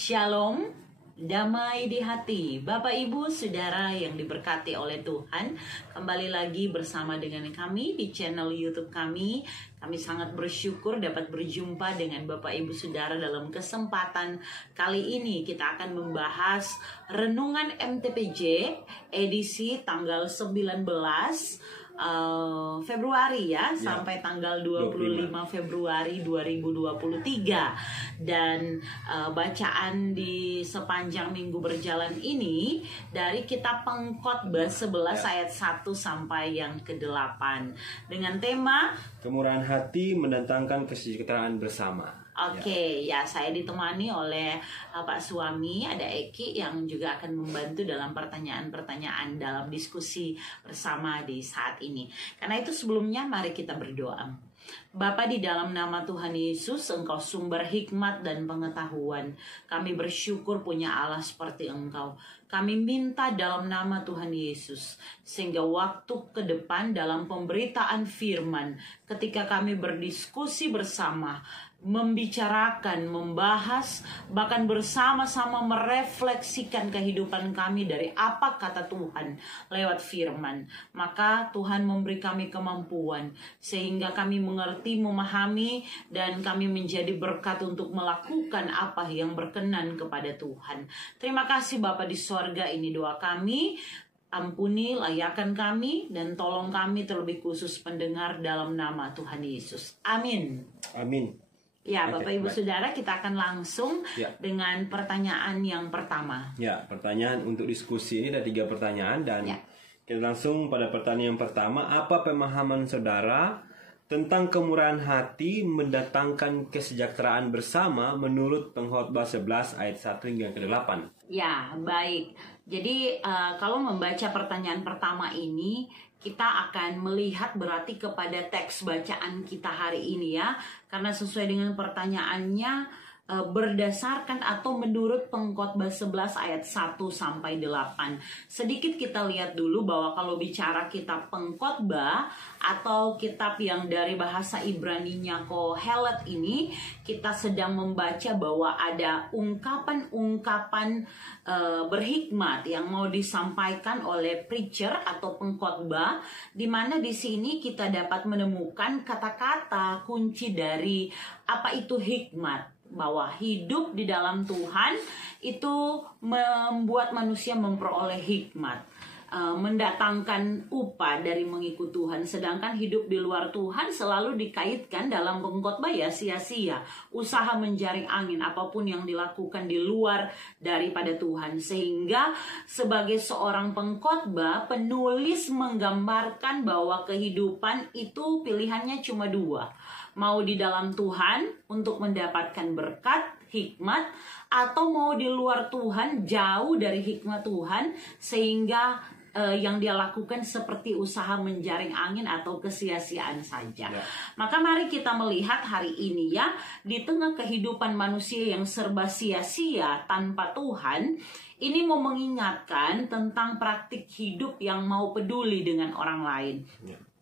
Shalom, damai di hati. Bapak, Ibu, Saudara yang diberkati oleh Tuhan, kembali lagi bersama dengan kami di channel YouTube kami. Kami sangat bersyukur dapat berjumpa dengan Bapak, Ibu, Saudara dalam kesempatan kali ini. Kita akan membahas Renungan MTPJ edisi tanggal 19 Februari ya, sampai tanggal 25 Februari 2023. Dan bacaan di sepanjang minggu berjalan ini dari kitab Pengkhotbah 11 ayat 1 sampai yang ke-8 dengan tema Kemurahan hati mendatangkan kesejahteraan bersama. Oke, ya saya ditemani oleh Pak Suami, ada Eki yang juga akan membantu dalam pertanyaan-pertanyaan dalam diskusi bersama di saat ini. Karena itu sebelumnya mari kita berdoa. Bapa, di dalam nama Tuhan Yesus, Engkau sumber hikmat dan pengetahuan. Kami bersyukur punya Allah seperti Engkau. Kami minta dalam nama Tuhan Yesus, sehingga waktu ke depan dalam pemberitaan firman, ketika kami berdiskusi bersama, membicarakan, membahas, bahkan bersama-sama merefleksikan kehidupan kami dari apa kata Tuhan lewat firman, maka Tuhan memberi kami kemampuan sehingga kami mengerti, memahami, dan kami menjadi berkat untuk melakukan apa yang berkenan kepada Tuhan. Terima kasih Bapa di sorga, ini doa kami. Ampuni, layakan kami, dan tolong kami terlebih khusus pendengar dalam nama Tuhan Yesus. Amin. Amin. Ya, Bapak Ibu Saudara, kita akan langsung dengan pertanyaan yang pertama. Ya, pertanyaan untuk diskusi ini ada 3 pertanyaan dan kita langsung pada pertanyaan yang pertama. Apa pemahaman saudara tentang kemurahan hati mendatangkan kesejahteraan bersama menurut Pengkhotbah 11 ayat 1 hingga ke-8? Ya, baik. Jadi kalau membaca pertanyaan pertama ini, kita akan melihat berarti kepada teks bacaan kita hari ini ya. Karena sesuai dengan pertanyaannya, berdasarkan atau menurut Pengkhotbah 11 ayat 1 sampai 8. Sedikit kita lihat dulu bahwa kalau bicara kitab Pengkhotbah atau kitab yang dari bahasa Ibrani-nya Kohelet ini, kita sedang membaca bahwa ada ungkapan-ungkapan berhikmat yang mau disampaikan oleh preacher atau pengkhotbah, di mana di sini kita dapat menemukan kata-kata kunci dari apa itu hikmat. Bahwa hidup di dalam Tuhan itu membuat manusia memperoleh hikmat, mendatangkan upah dari mengikut Tuhan. Sedangkan hidup di luar Tuhan selalu dikaitkan dalam pengkhotbah ya sia-sia, usaha menjaring angin, apapun yang dilakukan di luar daripada Tuhan. Sehingga sebagai seorang pengkhotbah, penulis menggambarkan bahwa kehidupan itu pilihannya cuma 2. Mau di dalam Tuhan untuk mendapatkan berkat, hikmat, atau mau di luar Tuhan, jauh dari hikmat Tuhan, sehingga yang dia lakukan seperti usaha menjaring angin atau kesia-siaan saja. Maka mari kita melihat hari ini ya, di tengah kehidupan manusia yang serba sia-sia tanpa Tuhan, ini mau mengingatkan tentang praktik hidup yang mau peduli dengan orang lain.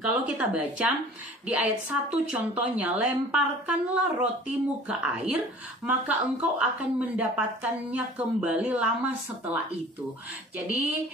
Kalau kita baca di ayat 1 contohnya, lemparkanlah rotimu ke air, maka engkau akan mendapatkannya kembali lama setelah itu. Jadi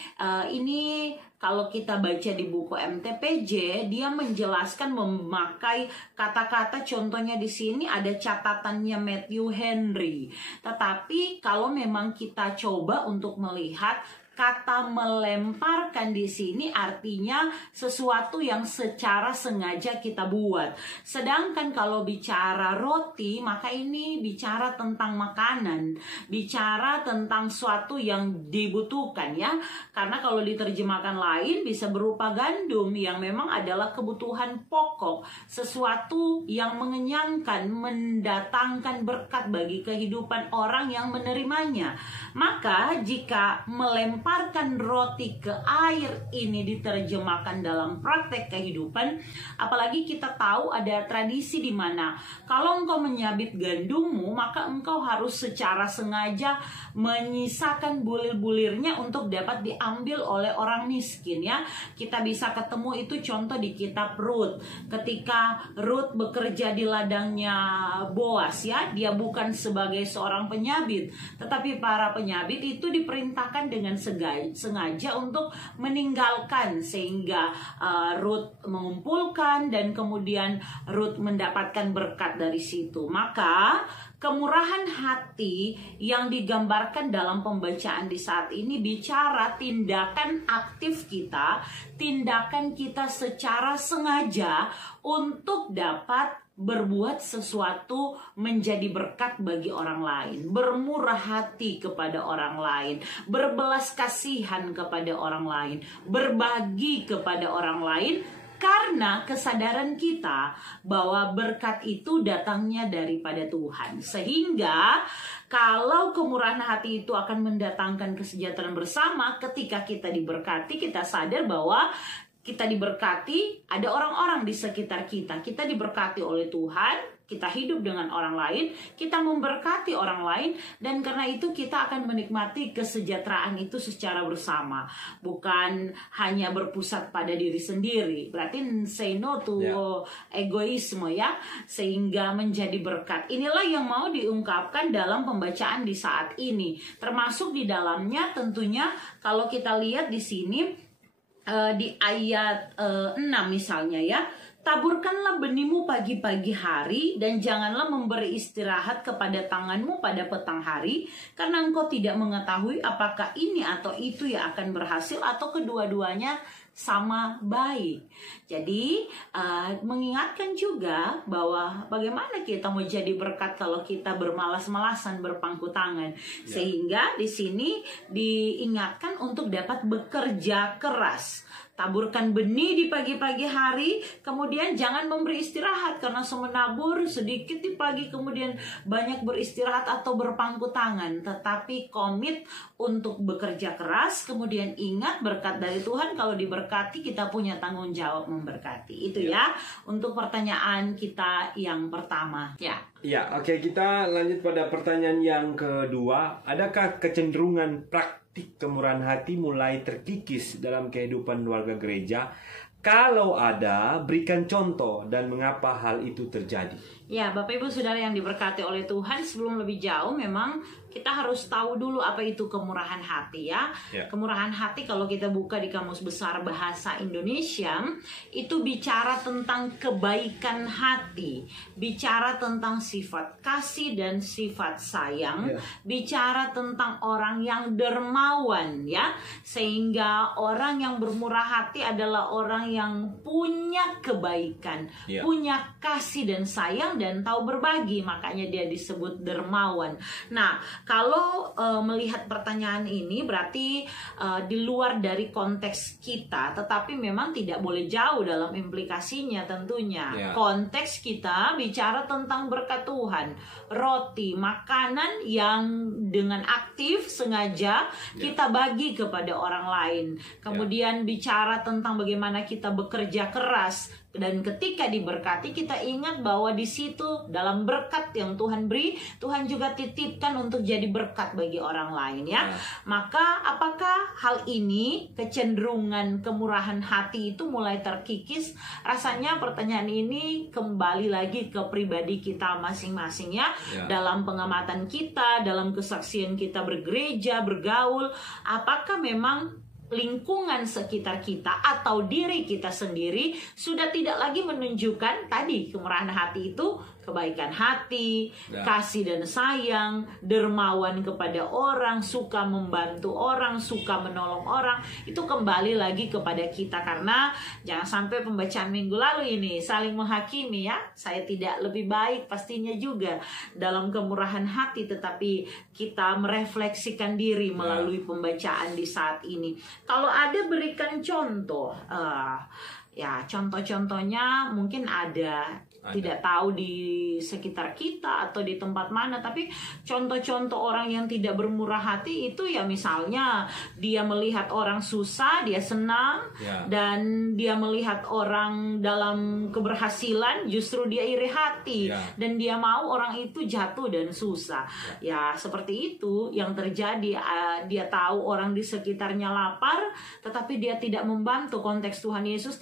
ini kalau kita baca di buku MTPJ, dia menjelaskan memakai kata-kata, contohnya di sini ada catatannya Matthew Henry. Tetapi kalau memang kita coba untuk melihat, kata melemparkan di sini artinya sesuatu yang secara sengaja kita buat. Sedangkan kalau bicara roti, maka ini bicara tentang makanan, bicara tentang suatu yang dibutuhkan ya. Karena kalau diterjemahkan lain bisa berupa gandum yang memang adalah kebutuhan pokok, sesuatu yang mengenyangkan, mendatangkan berkat bagi kehidupan orang yang menerimanya. Maka jika melemparkan melemparkan roti ke air ini diterjemahkan dalam praktek kehidupan, apalagi kita tahu ada tradisi di mana kalau engkau menyabit gandummu, maka engkau harus secara sengaja menyisakan bulir-bulirnya untuk dapat diambil oleh orang miskin ya. Kita bisa ketemu itu contoh di kitab Rut. Ketika Rut bekerja di ladangnya Boas ya, dia bukan sebagai seorang penyabit, tetapi para penyabit itu diperintahkan dengan sengaja untuk meninggalkan, sehingga Rut mengumpulkan dan kemudian Rut mendapatkan berkat dari situ. Maka kemurahan hati yang digambarkan dalam pembacaan di saat ini bicara tindakan aktif kita, tindakan kita secara sengaja untuk dapat berbuat sesuatu menjadi berkat bagi orang lain, bermurah hati kepada orang lain, berbelas kasihan kepada orang lain, berbagi kepada orang lain, karena kesadaran kita bahwa berkat itu datangnya daripada Tuhan. Sehingga kalau kemurahan hati itu akan mendatangkan kesejahteraan bersama, ketika kita diberkati, kita sadar bahwa kita diberkati, ada orang-orang di sekitar kita. Kita diberkati oleh Tuhan, kita hidup dengan orang lain, kita memberkati orang lain, dan karena itu kita akan menikmati kesejahteraan itu secara bersama. Bukan hanya berpusat pada diri sendiri. Berarti say no to egoisme ya, sehingga menjadi berkat. Inilah yang mau diungkapkan dalam pembacaan di saat ini. Termasuk di dalamnya tentunya kalau kita lihat di sini, di ayat 6 misalnya ya, taburkanlah benihmu pagi-pagi hari dan janganlah memberi istirahat kepada tanganmu pada petang hari, karena engkau tidak mengetahui apakah ini atau itu yang akan berhasil atau kedua-duanya sama baik. Jadi mengingatkan juga bahwa bagaimana kita mau jadi berkat kalau kita bermalas-malasan berpangku tangan. Sehingga di sini diingatkan untuk dapat bekerja keras. Taburkan benih di pagi-pagi hari, kemudian jangan memberi istirahat, karena semenabur sedikit di pagi kemudian banyak beristirahat atau berpangku tangan. Tetapi komit untuk bekerja keras, kemudian ingat berkat dari Tuhan. Kalau diberkati, kita punya tanggung jawab memberkati. Itu ya untuk pertanyaan kita yang pertama. Ya, oke, kita lanjut pada pertanyaan yang kedua. Adakah kecenderungan praktik kemurahan hati mulai terkikis dalam kehidupan warga gereja? Kalau ada, berikan contoh dan mengapa hal itu terjadi. Ya, Bapak Ibu Saudara yang diberkati oleh Tuhan, sebelum lebih jauh memang kita harus tahu dulu apa itu kemurahan hati ya. Kemurahan hati kalau kita buka di Kamus Besar Bahasa Indonesia, itu bicara tentang kebaikan hati, bicara tentang sifat kasih dan sifat sayang, bicara tentang orang yang dermawan ya. Sehingga orang yang bermurah hati adalah orang yang punya kebaikan, punya kasih dan sayang dan tahu berbagi, makanya dia disebut dermawan. Nah, kalau melihat pertanyaan ini berarti di luar dari konteks kita, tetapi memang tidak boleh jauh dalam implikasinya tentunya. Konteks kita bicara tentang berkat Tuhan, roti, makanan yang dengan aktif sengaja kita bagi kepada orang lain. Kemudian bicara tentang bagaimana kita bekerja keras, dan ketika diberkati kita ingat bahwa di situ dalam berkat yang Tuhan beri, Tuhan juga titipkan untuk jadi berkat bagi orang lain ya. Maka apakah hal ini, kecenderungan kemurahan hati itu mulai terkikis? Rasanya pertanyaan ini kembali lagi ke pribadi kita masing-masing ya. Dalam pengamatan kita, dalam kesaksian kita bergereja, bergaul, apakah memang lingkungan sekitar kita atau diri kita sendiri sudah tidak lagi menunjukkan tadi kemurahan hati itu, kebaikan hati, kasih dan sayang, dermawan kepada orang, suka membantu orang, suka menolong orang. Itu kembali lagi kepada kita, karena jangan sampai pembacaan minggu lalu ini saling menghakimi ya. Saya tidak lebih baik pastinya juga dalam kemurahan hati, tetapi kita merefleksikan diri melalui pembacaan di saat ini. Kalau ada, berikan contoh. Ya, contoh-contohnya mungkin ada tidak tahu di sekitar kita atau di tempat mana. Tapi contoh-contoh orang yang tidak bermurah hati itu ya misalnya dia melihat orang susah, dia senang, dan dia melihat orang dalam keberhasilan, justru dia iri hati, dan dia mau orang itu jatuh dan susah. Ya seperti itu yang terjadi. Dia tahu orang di sekitarnya lapar, tetapi dia tidak membantu. Konteks Tuhan Yesus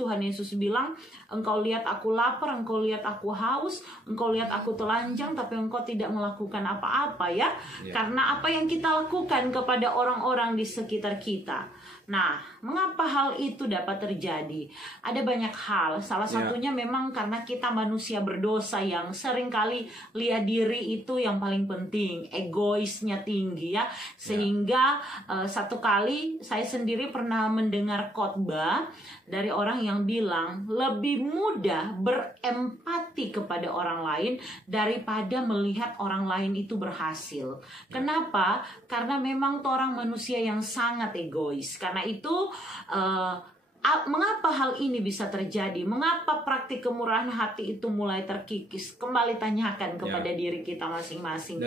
bilang, engkau lihat aku lapar, engkau lihat aku haus, engkau lihat aku telanjang, tapi engkau tidak melakukan apa-apa ya. Karena apa yang kita lakukan kepada orang-orang di sekitar kita. Nah, mengapa hal itu dapat terjadi? Ada banyak hal. Salah satunya memang karena kita manusia berdosa yang seringkali lihat diri itu yang paling penting, egoisnya tinggi ya. Sehingga satu kali saya sendiri pernah mendengar khotbah dari orang yang bilang lebih mudah berempati kepada orang lain daripada melihat orang lain itu berhasil. Kenapa? Karena memang orang manusia yang sangat egois. Karena itu mengapa hal ini bisa terjadi? Mengapa praktik kemurahan hati itu mulai terkikis? Kembali tanyakan kepada diri kita masing-masing.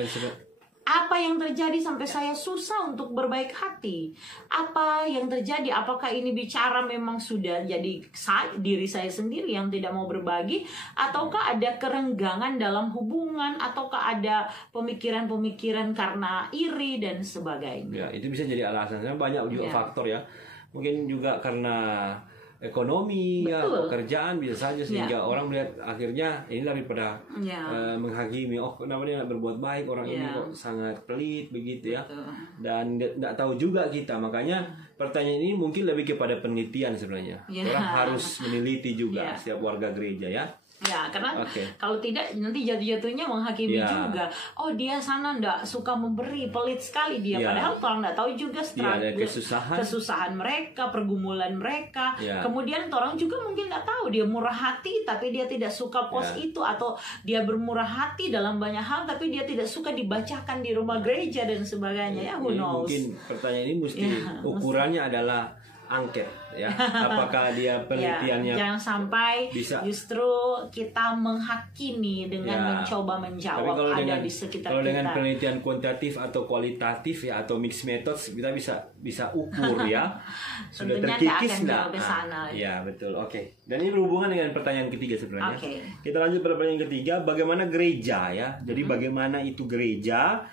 Apa yang terjadi sampai saya susah untuk berbaik hati? Apa yang terjadi? Apakah ini bicara memang sudah jadi diri saya sendiri yang tidak mau berbagi? Ataukah ada kerenggangan dalam hubungan? Ataukah ada pemikiran-pemikiran karena iri dan sebagainya? Ya, itu bisa jadi alasan. Banyak juga faktor ya. Mungkin juga karena ekonomi, pekerjaan bisa saja, sehingga orang melihat akhirnya ini daripada menghakimi, kenapa dia nggak berbuat baik, orang ini kok sangat pelit begitu ya. Dan nggak tahu juga kita. Makanya pertanyaan ini mungkin lebih kepada penelitian sebenarnya. Orang harus meneliti juga setiap warga gereja ya. Ya, karena kalau tidak nanti jatuh-jatuhnya menghakimi juga. Oh, dia sana nggak suka memberi, pelit sekali dia. Padahal orang nggak tahu juga kesusahan mereka, pergumulan mereka. Kemudian orang juga mungkin nggak tahu dia murah hati, tapi dia tidak suka post itu, atau dia bermurah hati dalam banyak hal, tapi dia tidak suka dibacakan di rumah gereja dan sebagainya. Ya, who knows? Mungkin pertanyaan ini mesti ukurannya adalah angket ya, apakah dia penelitiannya jangan sampai justru kita menghakimi dengan mencoba menjawab di sekitar kalau kita. Dengan penelitian kuantitatif atau kualitatif ya, atau mixed methods, kita bisa ukur ya sudah terkikis enggak? Ya betul. Dan ini berhubungan dengan pertanyaan ketiga sebenarnya. Kita lanjut pada pertanyaan ketiga, bagaimana gereja ya. Jadi bagaimana itu gereja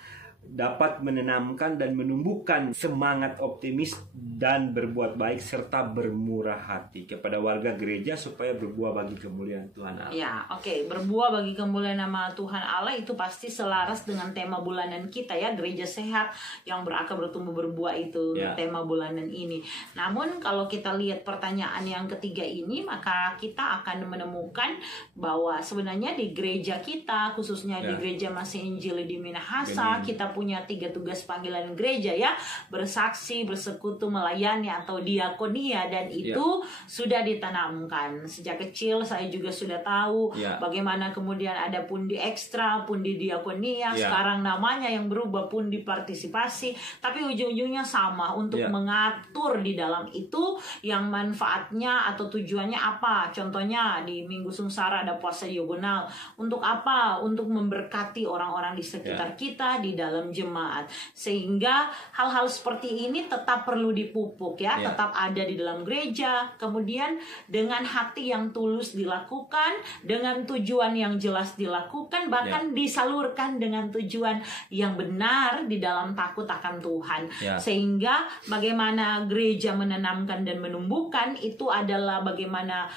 dapat menanamkan dan menumbuhkan semangat optimis dan berbuat baik serta bermurah hati kepada warga gereja supaya berbuah bagi kemuliaan Tuhan Allah. Ya, berbuah bagi kemuliaan nama Tuhan Allah itu pasti selaras dengan tema bulanan kita ya, gereja sehat yang berakar bertumbuh berbuah itu tema bulanan ini. Namun kalau kita lihat pertanyaan yang ketiga ini, maka kita akan menemukan bahwa sebenarnya di gereja kita, khususnya di gereja Masih Injili di Minahasa, kita punya 3 tugas panggilan gereja ya: bersaksi, bersekutu, melayani atau diakonia. Dan itu sudah ditanamkan sejak kecil. Saya juga sudah tahu bagaimana kemudian ada pundi ekstra, pundi diakonia, sekarang namanya yang berubah pundi partisipasi, tapi ujung-ujungnya sama, untuk mengatur di dalam itu yang manfaatnya atau tujuannya apa. Contohnya di Minggu Sungsara ada puasa diagonal. Untuk apa? Untuk memberkati orang-orang di sekitar kita di dalam jemaat, sehingga hal-hal seperti ini tetap perlu dipupuk ya, tetap ada di dalam gereja. Kemudian dengan hati yang tulus dilakukan, dengan tujuan yang jelas dilakukan, bahkan disalurkan dengan tujuan yang benar di dalam takut akan Tuhan. Sehingga bagaimana gereja menanamkan dan menumbuhkan itu adalah bagaimana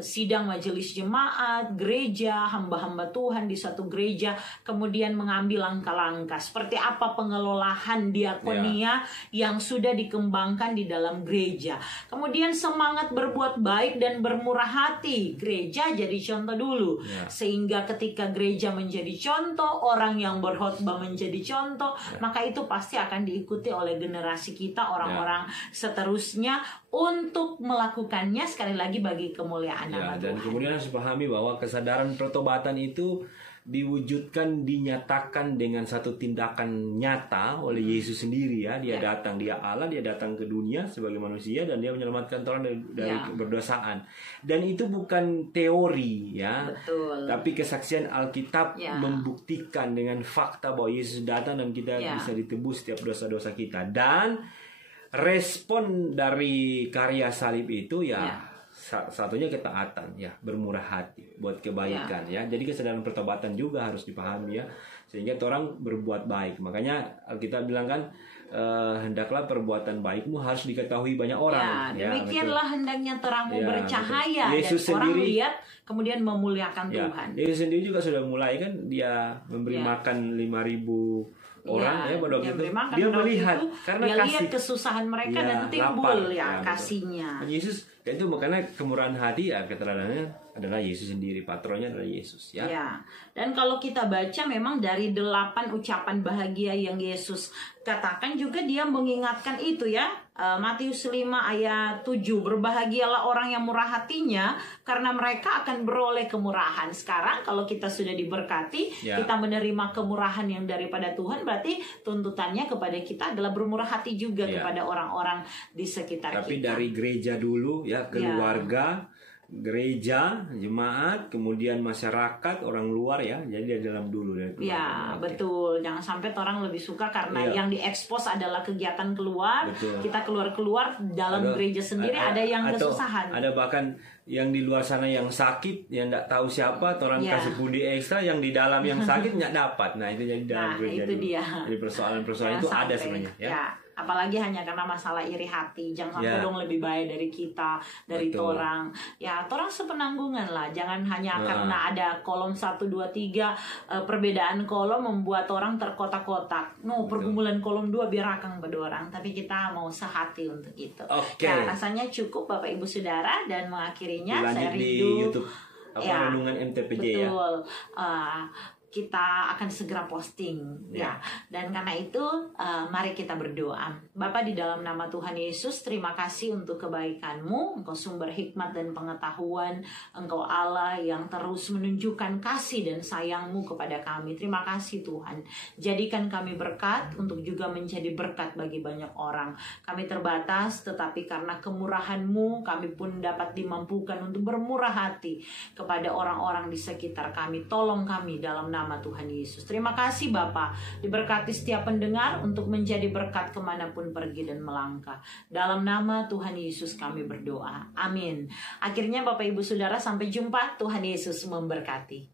sidang majelis jemaat, gereja, hamba-hamba Tuhan di satu gereja kemudian mengambil langkah-langkah seperti apa pengelolaan diakonia yang sudah dikembangkan di dalam gereja. Kemudian semangat berbuat baik dan bermurah hati. Gereja jadi contoh dulu. Sehingga ketika gereja menjadi contoh, orang yang berkhotbah menjadi contoh, maka itu pasti akan diikuti oleh generasi kita, orang-orang seterusnya, untuk melakukannya sekali lagi bagi kemuliaan nama Tuhan. Dan kemudian harus pahami bahwa kesadaran pertobatan itu diwujudkan, dinyatakan dengan satu tindakan nyata oleh Yesus sendiri ya. Dia datang, dia Allah, dia datang ke dunia sebagai manusia dan dia menyelamatkan orang dari keberdosaan. Dan itu bukan teori ya. Betul. Tapi kesaksian Alkitab membuktikan dengan fakta bahwa Yesus datang dan kita bisa ditebus setiap dosa-dosa kita. Dan respon dari karya salib itu satunya ketaatan ya, bermurah hati buat kebaikan ya. Jadi kesadaran pertobatan juga harus dipahami ya, sehingga orang berbuat baik. Makanya Alkitab bilang kan, hendaklah perbuatan baikmu harus diketahui banyak orang. Demikianlah hendaknya terangmu bercahaya Yesus dan orang sendiri lihat kemudian memuliakan Tuhan. Yesus sendiri juga sudah mulai kan, dia memberi makan 5.000 orang ya pada waktu itu. Dia melihat karena dia kasih, lihat kesusahan mereka dan timbul kasihnya. Yesus, dan itu makanya kemurahan hati ya, keteladanan adalah Yesus sendiri, patronnya adalah Yesus ya. Dan kalau kita baca memang dari 8 ucapan bahagia yang Yesus katakan juga dia mengingatkan itu ya. Matius 5 ayat 7, berbahagialah orang yang murah hatinya karena mereka akan beroleh kemurahan. Sekarang kalau kita sudah diberkati, kita menerima kemurahan yang daripada Tuhan, berarti tuntutannya kepada kita adalah bermurah hati juga kepada orang-orang di sekitar kita. Tapi dari gereja dulu ya, keluarga, gereja, jemaat, kemudian masyarakat, orang luar ya. Jadi dari dalam dulu ya. Betul. Jangan sampai orang lebih suka karena yang diekspos adalah kegiatan keluar. Kita keluar dalam gereja sendiri ada yang kesusahan. Ada bahkan yang di luar sana yang sakit, yang tidak tahu siapa, orang kasih budi ekstra, yang di dalam yang sakit nggak dapat. Nah itu jadi dalam gereja itu dulu. Dia. Jadi persoalan-persoalan itu ada sebenarnya ya. Apalagi hanya karena masalah iri hati. Jangan sampai dong lebih baik dari kita, dari torang. Ya, torang sepenanggungan lah. Jangan hanya karena ada kolom 1, 2, 3 perbedaan kolom membuat orang terkotak-kotak. Pergumulan kolom 2 biar akang berdorang. Tapi kita mau sehati untuk itu. Ya, rasanya cukup Bapak Ibu Saudara, dan mengakhirinya saya di YouTube renungan MTPJ betul. Kita akan segera posting ya. Dan karena itu mari kita berdoa. Bapa, di dalam nama Tuhan Yesus, terima kasih untuk kebaikan-Mu. Engkau sumber hikmat dan pengetahuan. Engkau Allah yang terus menunjukkan kasih dan sayang-Mu kepada kami. Terima kasih Tuhan. Jadikan kami berkat untuk juga menjadi berkat bagi banyak orang. Kami terbatas, tetapi karena kemurahan-Mu kami pun dapat dimampukan untuk bermurah hati kepada orang-orang di sekitar kami. Tolong kami dalam nama Tuhan Yesus. Terima kasih Bapa. Diberkati setiap pendengar untuk menjadi berkat kemanapun pergi dan melangkah. Dalam nama Tuhan Yesus kami berdoa. Amin. Akhirnya Bapak Ibu Saudara, sampai jumpa. Tuhan Yesus memberkati.